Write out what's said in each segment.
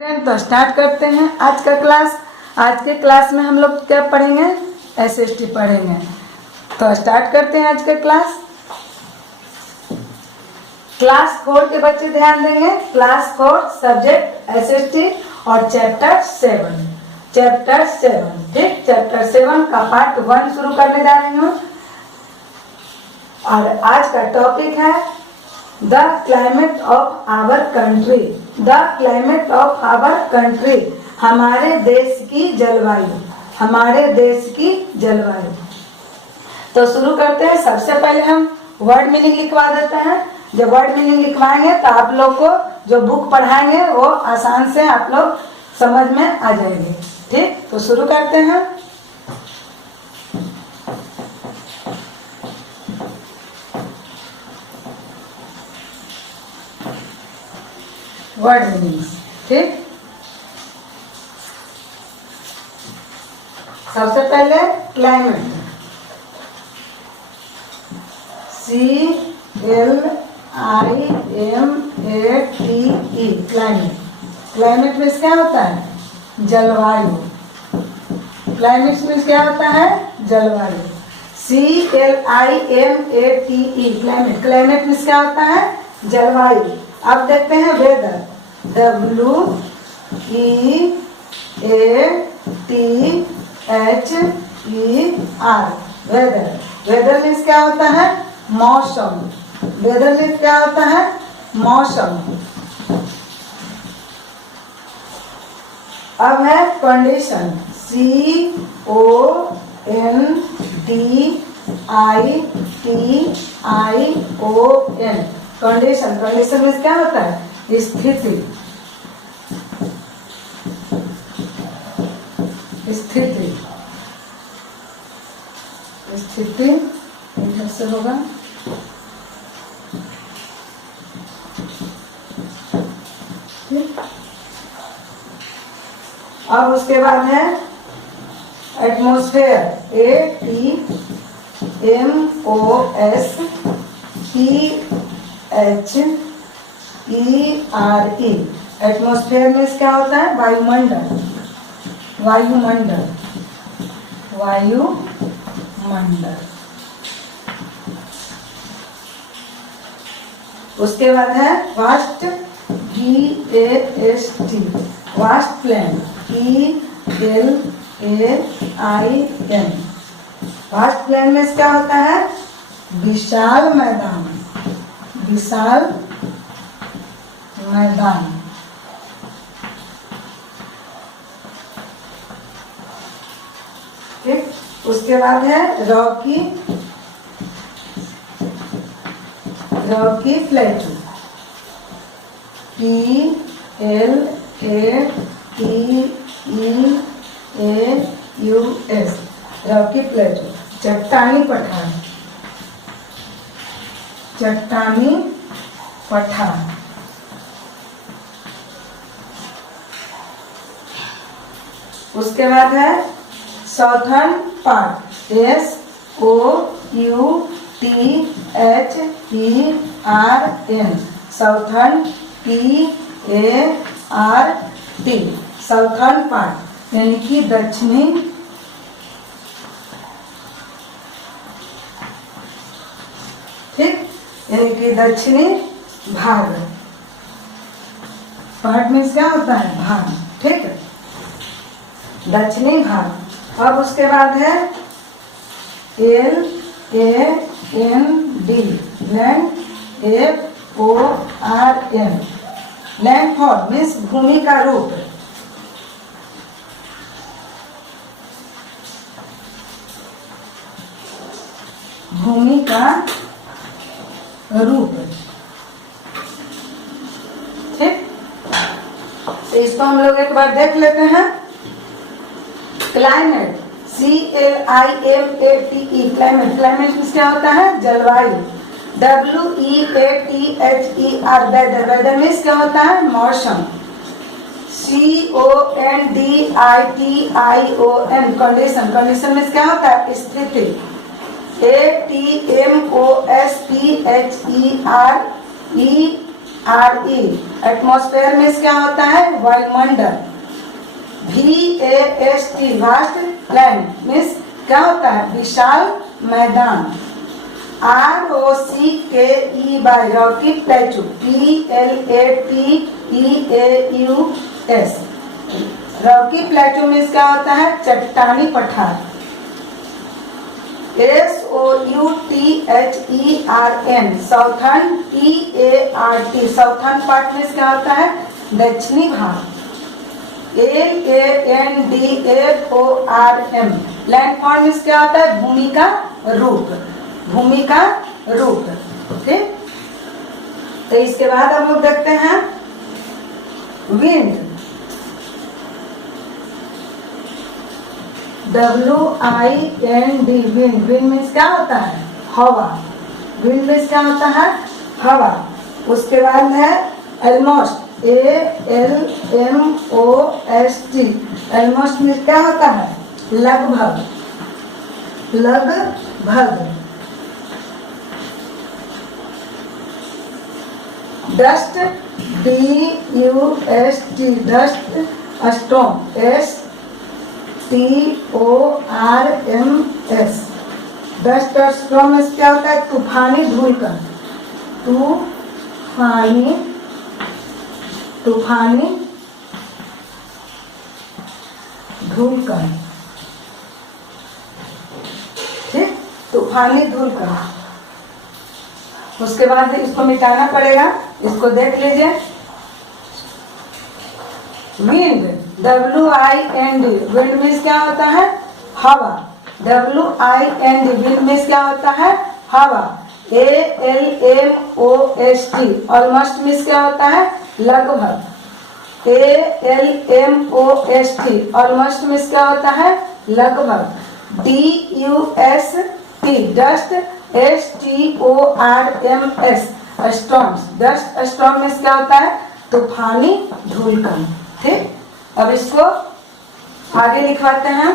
तो स्टार्ट करते हैं आज का क्लास। आज के क्लास में हम लोग क्या पढ़ेंगे? एसएसटी पढ़ेंगे। तो स्टार्ट करते हैं आज का क्लास। क्लास 4 के बच्चे ध्यान देंगे। क्लास 4 सब्जेक्ट एसएसटी और चैप्टर 7। ठीक, चैप्टर 7 का पार्ट 1 शुरू करने जा रही हूँ। और आज का टॉपिक है the climate of our country. The climate of our country, हमारे देश की जलवायु। हमारे देश की जलवायु। तो शुरू करते हैं। सबसे पहले हम वर्ड मीनिंग लिखवा देते हैं। जब वर्ड मीनिंग लिखवाएंगे तो आप लोग को जो बुक पढ़ाएंगे वो आसान से आप लोग समझ में आ जाएंगे। ठीक, तो शुरू करते हैं। Word meanings. ठीक, सबसे पहले climate, CLIMATE, climate. Climate means क्या होता है? जलवायु। क्लाइमेट मीन्स क्या होता है? जलवायु। CLIMATE, climate. क्लाइमेट मीन्स क्या होता है? जलवायु। अब देखते हैं weather. WEATHER, weather. Weather means क्या होता है? मौसम। वेदर मीन्स क्या होता है? मौसम। अब है condition, CONDITION, condition. Condition means क्या होता है? स्थिति। स्थिति, स्थिति इधर से होगा। ठीक, अब उसके बाद है एटमॉस्फेयर, ATMOSPHERE। एटमॉस्फेयर में क्या होता है? वायुमंडल। वायुमंडल, वायुमंडल। उसके बाद है vast, VAST, vast plain, PLAIN। Vast plain में क्या होता है? विशाल मैदान। विशाल मैदान। ठीक, उसके बाद है Rocky, Rocky plateau, PLATEAUS, rocky प्लेटू। चट्टानी पठार, चट्टानी पठार। उसके बाद है southern part, SOUTHERN, southern, PART, southern part, यानी कि दक्षिणी। ठीक, यानी कि दक्षिणी भाग। पार्ट मीन्स क्या होता है? भाग। ठीक, दक्षिणी भाग। अब उसके बाद है LAND, land, FORN, landform means भूमि का रूप। भूमि का रूप। ठीक, तो इसको हम लोग एक बार देख लेते हैं। Climate, CLIMATE, climate. Climate means क्या होता है? जलवायु। WEATHER, weather. वेदर मीन्स क्या होता है? मौसम। CONDITION, condition. कंडीशन मीन्स क्या होता है? स्थिति। ATMOSPHERE, RE, एटमॉस्फेयर मीन्स क्या होता है, वायुमंडल। VAST, वास्ट लैंड मीन्स क्या होता है, विशाल मैदान। ROCKE बाय, rocky plateau, PLATEAUS, rocky plateau means क्या होता है, चट्टानी पठार। SOUTHERN, southern, PART, southern part means क्या होता है, दक्षिणी भाग। LANDFORM, लैंडफॉर्म मीन्स क्या होता है, भूमि का रूप, भूमि का रूप। ठीक, तो इसके बाद हम लोग देखते हैं wind, WIND, wind, wind means क्या होता है, हवा, विंड मीन्स क्या होता है, हवा। उसके बाद है ऑलमोस्ट, ALMOST, ऑलमोस्ट मीन्स क्या होता है, लगभग, लगभग। Dust, DUST, dust, storm, STORMS, dust और स्टॉर्म मीन्स क्या होता है, तूफानी धूलकण, तूफानी, तूफानी धूलकण। ठीक, तूफानी धूलकण। उसके बाद इसको मिटाना पड़ेगा, इसको देख लीजिए। विंड, WIND, विंड मीन्स क्या होता है, हवा, WIND, विंड मीन्स क्या होता है, हवा। ALMOST, ऑलमोस्ट मीन्स क्या होता है, लगभग, ALMOST, ऑलमोस्ट मीन्स क्या होता है, लगभग। DUST, dust, STORMS, storms, dust storm means क्या होता है, तूफानी धूलकण। ठीक, अब इसको आगे लिखवाते हैं।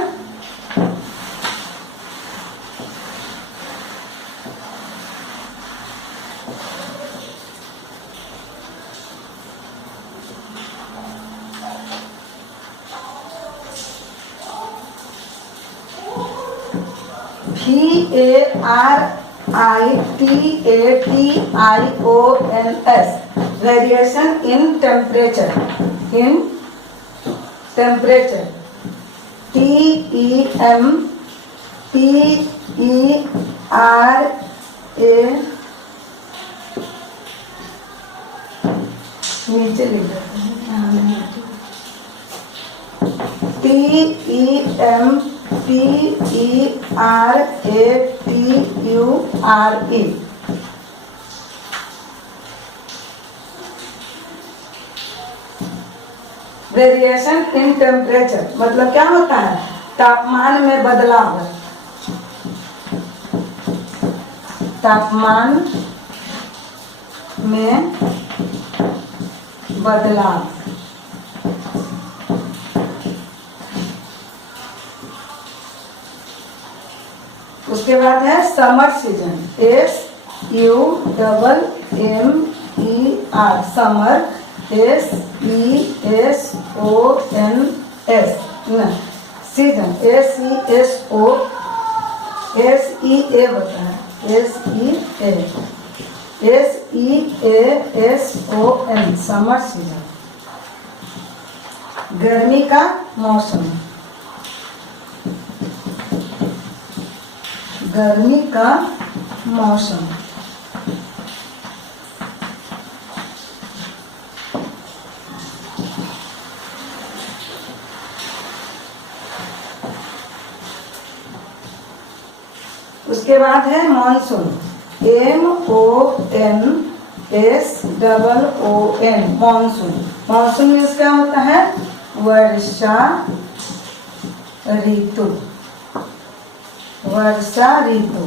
VARIETATIONS, variation in temperature, in temperature। TEMPERA, नीचे लिख देते हैं, TEMPERATURE, वेरिएशन इन टेम्परेचर मतलब क्या होता है, तापमान में बदलाव, तापमान में बदलाव। उसके बाद है summer season, SUMMER, summer, SESONS, season, SEA होता है, SEASON, समर सीजन। गर्मी का मौसम, गर्मी का मौसम। उसके बाद है monsoon, MONSOON, monsoon. Monsoon means क्या होता है, वर्षा ऋतु, वर्षा ऋतु,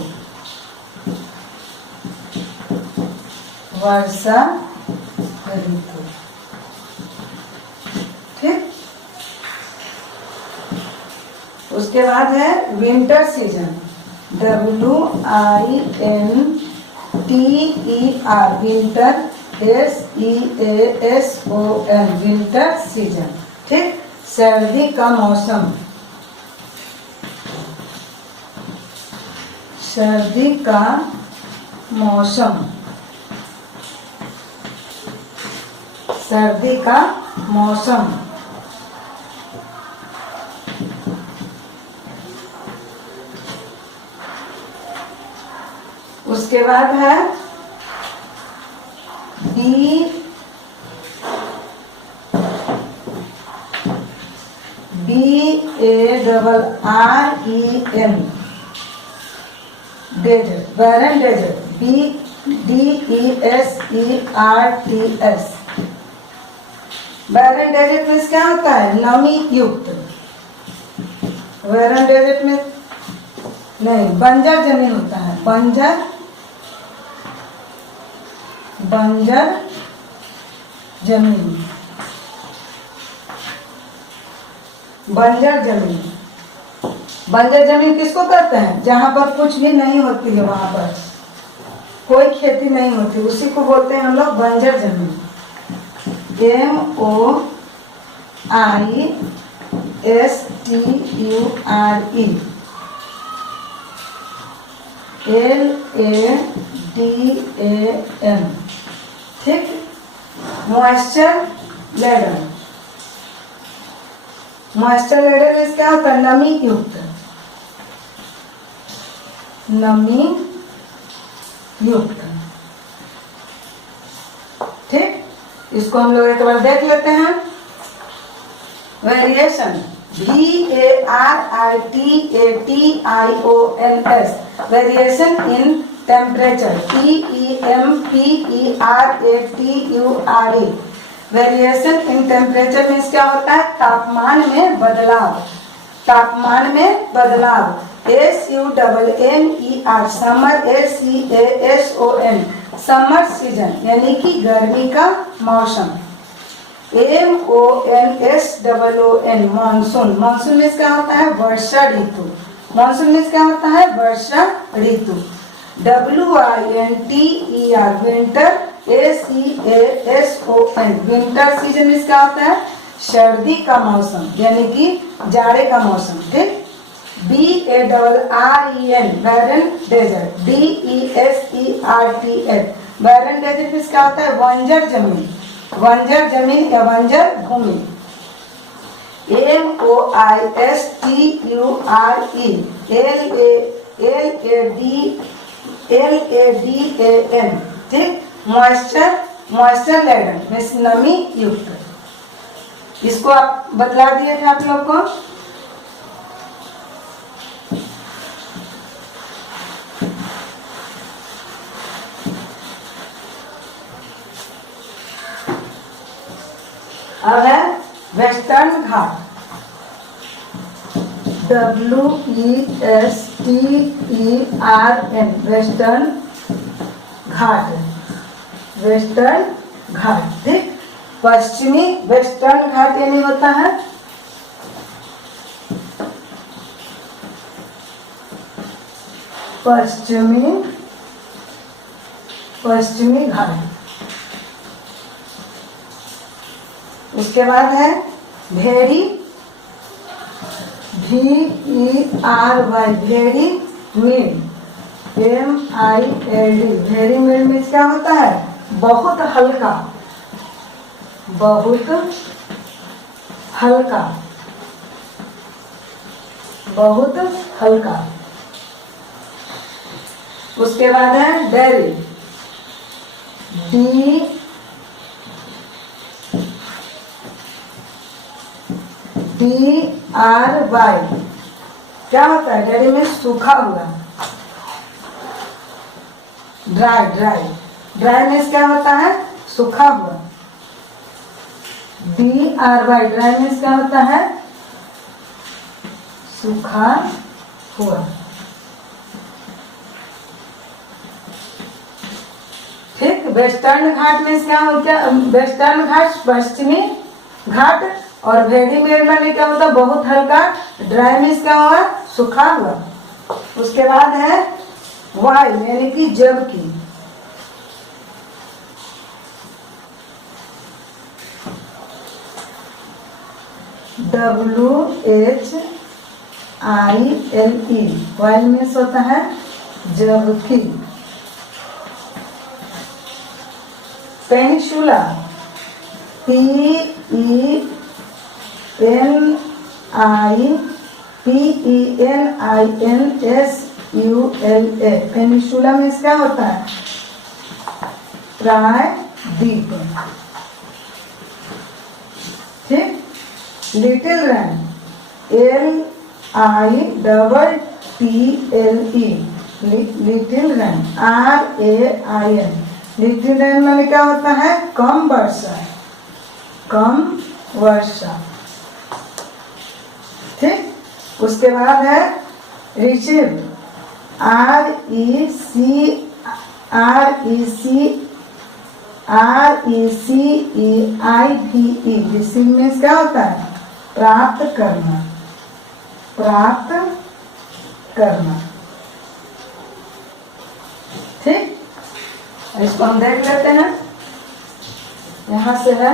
वर्षा ऋतु। ठीक, उसके बाद है winter season, WINTER, winter SEASON winter season. ठीक, सर्दी का मौसम, सर्दी का मौसम, सर्दी का मौसम। उसके बाद है BARREN डेजर्ट, बैरन डेजर्ट, BDESERTS। बैरन डेजर्ट में क्या होता है? नमी युक्त। बैरन डेजर्ट में नहीं, बंजर जमीन होता है, बंजर जमीन, बंजर जमीन। बंजर जमीन किसको कहते हैं? जहां पर कुछ भी नहीं होती है, वहां पर कोई खेती नहीं होती, उसी को बोलते हैं हम लोग बंजर जमीन। MOISTURELADAN। ठीक, मॉइस्चर लेडन, मॉइस्चर लेडन में क्या होता है? नमी युक्त, नमी युक्त। ठीक, इसको हम लोग एक बार देख लेते हैं। Variation, VARIETATIONS, variation in temperature, TEMPERATURE। Variation in temperature में क्या होता है? तापमान में बदलाव, तापमान में बदलाव। SUMMER, summer, SEASON, summer season यानी कि गर्मी का मौसम। MONSOON, मानसून, मानसून में क्या होता है? वर्षा ऋतु, मानसून में क्या होता है? वर्षा ऋतु। WINTER, winter, SEASON, winter season में क्या होता है? सर्दी का मौसम यानी कि जाड़े का मौसम। ठीक, BARREN, बैरन डेजर्ट, DESERTS, बैरन डेजर्ट में क्या होता है? बंजर जमीन, बंजर जमीन या बंजर भूमि। MOISTURELADAN। ठीक, मॉइस्चर, मॉइस्चर लेडन में नमी युक्त। इसको आप बतला दिए थे आप लोग को। अब है वेस्टर्न घाट, WESTERN, वेस्टर्न घाट, वेस्टर्न घाट। ठीक, पश्चिमी वेस्टर्न घाट यानी होता है पश्चिमी घाट। उसके बाद है भेड़ी, VERY, भेड़ी मील, MILD, भेड़ी मील में क्या होता है? बहुत हल्का, बहुत हल्का, बहुत हल्का। उसके बाद है डेयरी, DRY, क्या होता है? डेयरी में सूखा हुआ, ड्राई, ड्राई, ड्राई में क्या होता है? सूखा हुआ। DRY, ड्राई में क्या होता है? सूखा हुआ। ठीक, वेस्टर्न घाट में क्या होता है? वेस्टर्न घाट पश्चिमी घाट, और भेड़ी मेड़ में क्या होता है? बहुत हल्का, ड्राई में क्या हुआ? सूखा हुआ। उसके बाद है वाई यानी कि जबकि, WHILE, वाइल मीन्स होता है जबकि। पेनिनसुला, PENINSULA, पेनिनसुला मीन्स क्या होता है? प्रायद्वीप। ठीक। लिटिल रैन, LITTLE, लिटिल रैन, RAIN, लिटिल रैन में क्या होता है? कम वर्षा, कम वर्षा। ठीक। उसके बाद है रिसीव, RECEIVE, रिसीव मीन्स क्या होता है? प्राप्त करना, प्राप्त करना। ठीक। इसको हम देख लेते हैं। यहां से है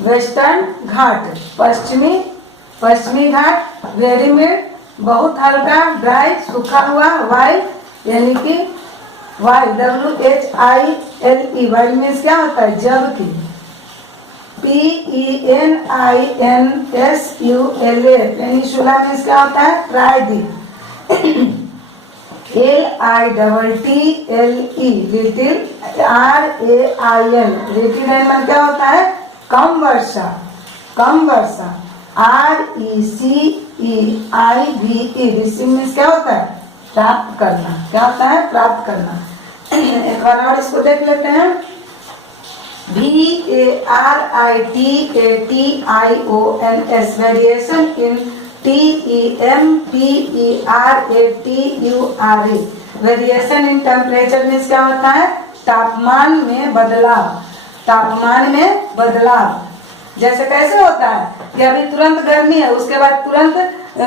वेस्टर्न घाट, पश्चिमी घाट, वेरी मिड, बहुत हल्का, ड्राई, सूखा हुआ, वाइल यानी कि वाइल, WHILE, वाइल मीन्स क्या होता है? जबकि। PENINSULA, पेनिनसुला मीन्स क्या होता है? प्रायद्वीप। LITTLE, लिटिल, RAIN, लिटिल रैन क्या होता है? कम वर्षा, कम वर्षा। RECEIVE, रिसीव मीन्स क्या होता है? प्राप्त करना। क्या होता है? प्राप्त करना। एक बार और इसको देख लेते हैं। VARITATIONS, variation in TEMPERATURE, variation in temperature means क्या होता है? तापमान में बदलाव, तापमान में बदलाव। जैसे कैसे होता है कि अभी तुरंत गर्मी है, उसके बाद तुरंत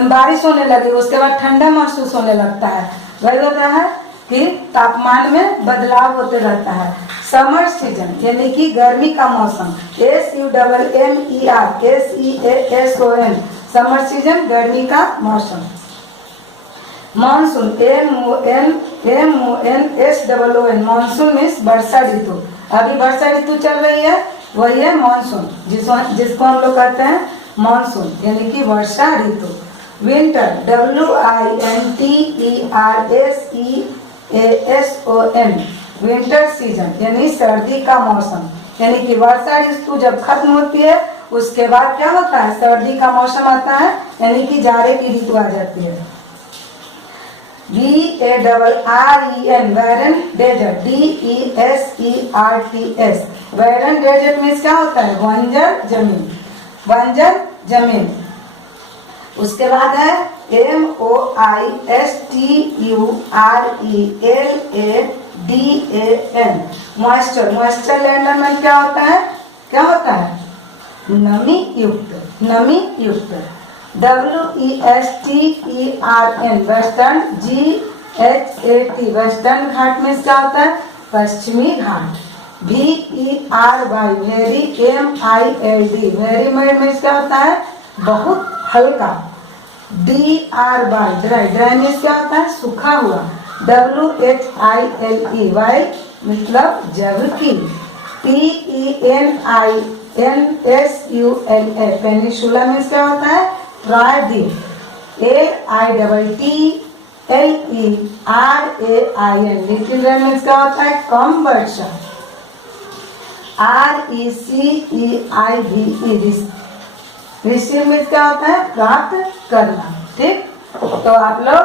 बारिश होने लगी, उसके बाद ठंडा महसूस होने लगता है। वही होता है कि तापमान में बदलाव होते रहता है। समर सीजन यानी कि गर्मी का मौसम, SUMMER समर सीजन, गर्मी का मौसम। मानसून, MONSOON, मानसून मीन्स वर्षा ऋतु। अभी वर्षा ऋतु चल रही है, वही है मानसून, जिसको हम लोग कहते हैं मानसून यानी कि वर्षा ऋतु। विंटर, WINTERSEASON, विंटर सीजन यानी सर्दी का मौसम, यानी कि वर्षा ऋतु जब खत्म होती है उसके बाद क्या होता है? सर्दी का मौसम आता है, यानी कि जाड़े की ऋतु आ जाती है। VARREN, barren desert, DESERTS, barren desert means क्या होता है? बंजर जमीन, बंजर जमीन। उसके बाद है MOISTURELANDAN, मॉइस्चर, मॉइस्चर लैंड क्या होता है? क्या होता है? नमी युक्त, नमी युक्त। WESTERN, western, GHAT, Western Ghat में क्या होता है? पश्चिमी घाट। VERY, very, MILD, very mild में क्या होता है? बहुत हल्का। DRY, ड्राई, ड्राई में क्या होता है? सूखा हुआ। WHILE, वाइल मतलब जबकि। PENINSULA, पेनिनसुला में क्या होता है? प्रायद्वीप। LITTLERAIN, लिटिल रैन में क्या होता है? कम वर्षा। RECEIVE, रिसीव में क्या होता है? प्राप्त करना। ठीक। तो आप लोग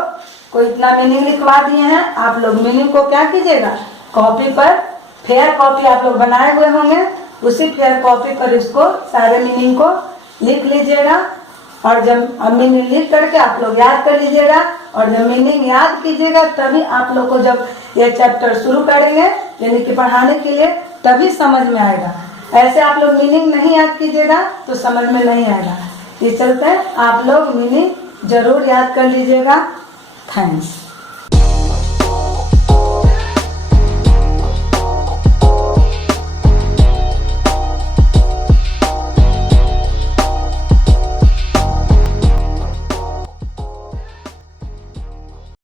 को इतना मीनिंग लिखवा दिए हैं। आप लोग मीनिंग को क्या कीजिएगा? कॉपी पर, फेयर कॉपी आप लोग बनाए हुए होंगे, उसी फेयर कॉपी पर इसको सारे मीनिंग को लिख लीजिएगा। और जब मीनिंग लिख करके आप लोग याद कर लीजिएगा, और जब मीनिंग याद कीजिएगा तभी आप लोग को जब ये चैप्टर शुरू करेंगे यानी कि पढ़ाने के लिए, तभी समझ में आएगा। ऐसे आप लोग मीनिंग नहीं याद कीजिएगा तो समझ में नहीं आएगा। इस चलते आप लोग मीनिंग जरूर याद कर लीजिएगा। थैंक्स।